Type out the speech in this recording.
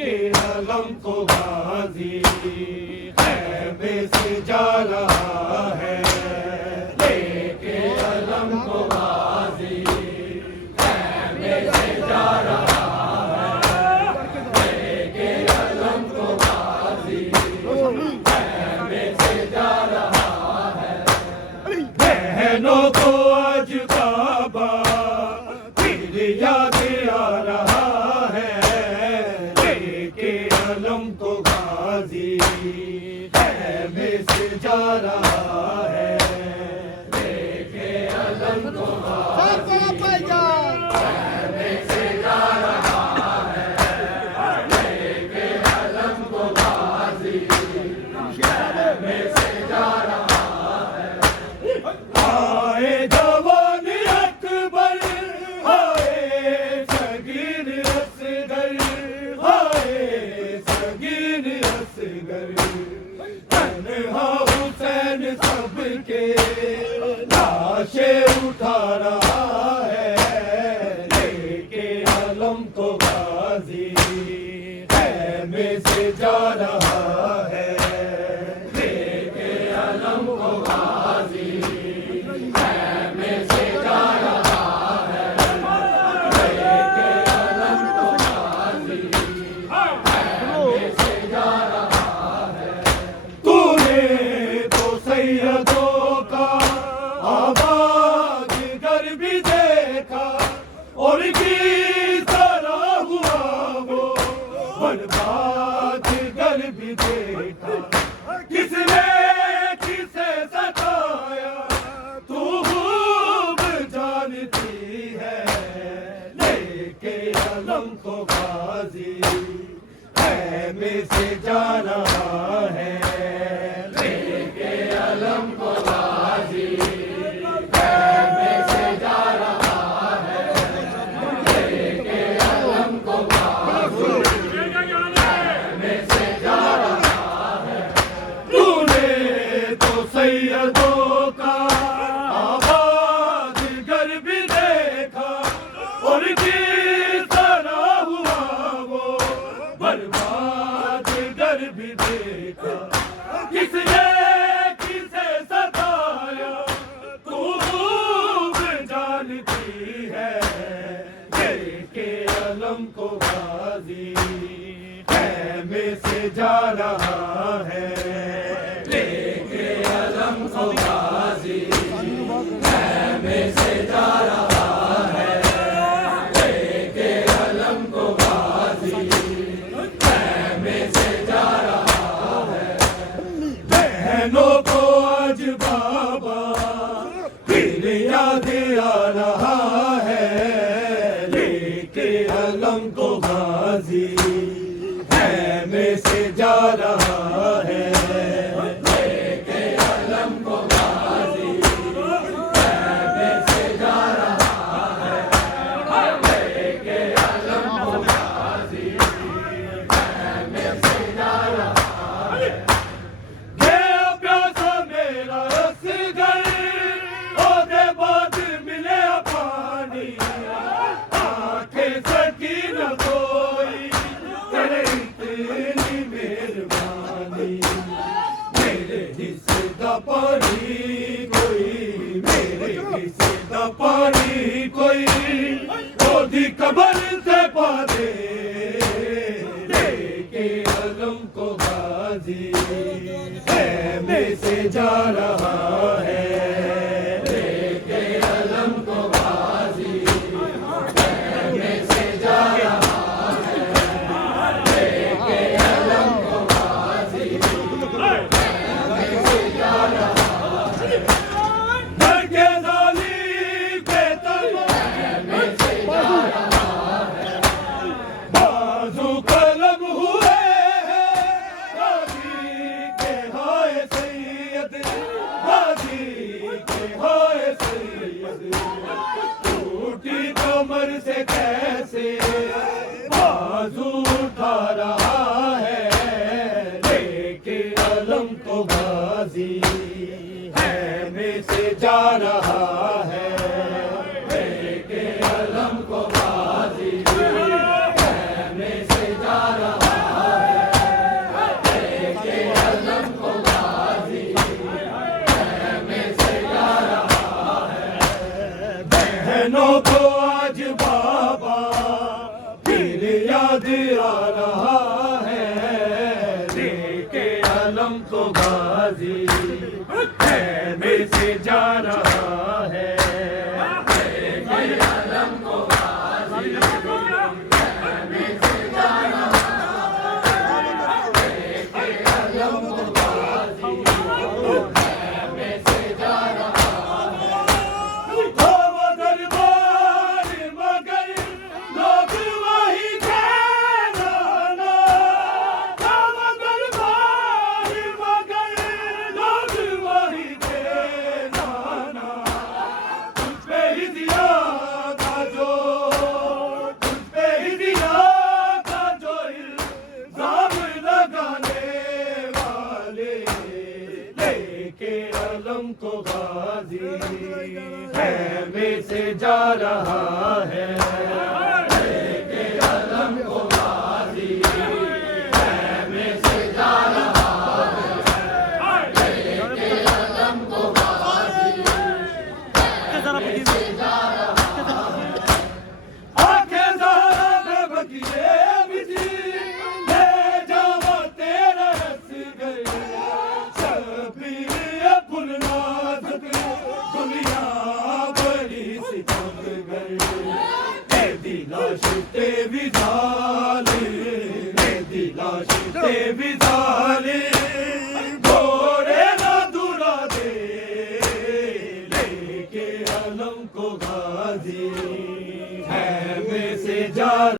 लेके अलम को गाजी खैमे से जा रहा है, लेके अलम को गाजी खैमे से जा रहा है, लेके अलम को गाजी खैमे से जा रहा है। बहनों को आज काबा फिर याद आ रहा है, लेके अलम को गाजी खैमे से जा रहा है, लेके अलम को गाजी खैमे से जा रहा है, लेके अलम को गाजी खैमे से जा रहा है। आए जवान अकबर आए सगीर असगर, आए सगीर असगर, तन्हा हुसैन सबके लाशें उठा रहा है, लेके अलम को गाजी खैमे से जा रहा है, लेके अलम को गाजी खैमे से जा रहा है, लेके अलम को गाजी खैमे से जा रहा है। तूने तो सैयदों का आबाद घर भी देखा, और किस तरह हुआ वो बर्बाद घर भी देखा। किसने किसे सताया तू खूब जानती है, लेके अलम को गाजी खैमे से जा रहा है, लेके अलम को गाजी खैमे से जा रहा है, लेके अलम को गाजी खैमे से जा रहा है। तूने तो सैयदों का आबाद घर भी देखा, और किस तरह हुआ वो बर्बाद घर भी देखा। किसने किसे सताया तू खूब जानती है, लेके अलम को गाजी खैमे से जा रहा है, लेके अलम को गाजी खैमे से जा रहा है, लेके अलम को गाजी खैमे से जा रहा है। बहनों को आज बाबा फिर याद आ रहा है, लेके अलम को गाजी खैमे से जा रहा है, लेके अलम को गाजी खैमे से जा रहा है, लेके अलम को गाजी खैमे से जा रहा है। ये प्यासा मेरा असगर ओदे बाद मिले पानी, आंखें सकीन कोई तेरे इतनी मेहरबानी, मेरे हिस्से दा पानी कोई, मेरे हिस्से दा पानी कोई ओदी कबर से पा दे, लेके अलम को गाजी खैमे से जा रहा है, लेके अलम को गाजी खैमे से जा रहा है, लेके अलम को गाजी खैमे से जा रहा है। डर के जालिम के तल खैमे से जा रहा है, बाजू कलम हुए हैं गाजी के हाय सैयद गाजी रहा है, लेके अलम को गाजी खेमे से जा रहा है। लेके अलम को गाजी खेमे से जा रहा है, लेके अलम को गाजी खेमे से जा रहा है। हो वो दरबार मगर लोग वही थे नाना, हो वो दरबार मगर लोग वही थे नाना। तुझ पे ही दिया था जो, तुझ पे ही दिया था जो इल्जाम लगाने वाले, लेके अलम को गाजी खेमे से जा रहा है। लेके अलम को गाजी खेमे से जा रहा है, लेके अलम को गाजी खेमे से जा रहा है। आंखें ज़हरा में बगिए बिजी, ले जाओ तेरा असगर, शबीर पुरनाज़ दुनिया बड़ी सितमगर। ए दिलाश ते विजाल, ए दिलाश ते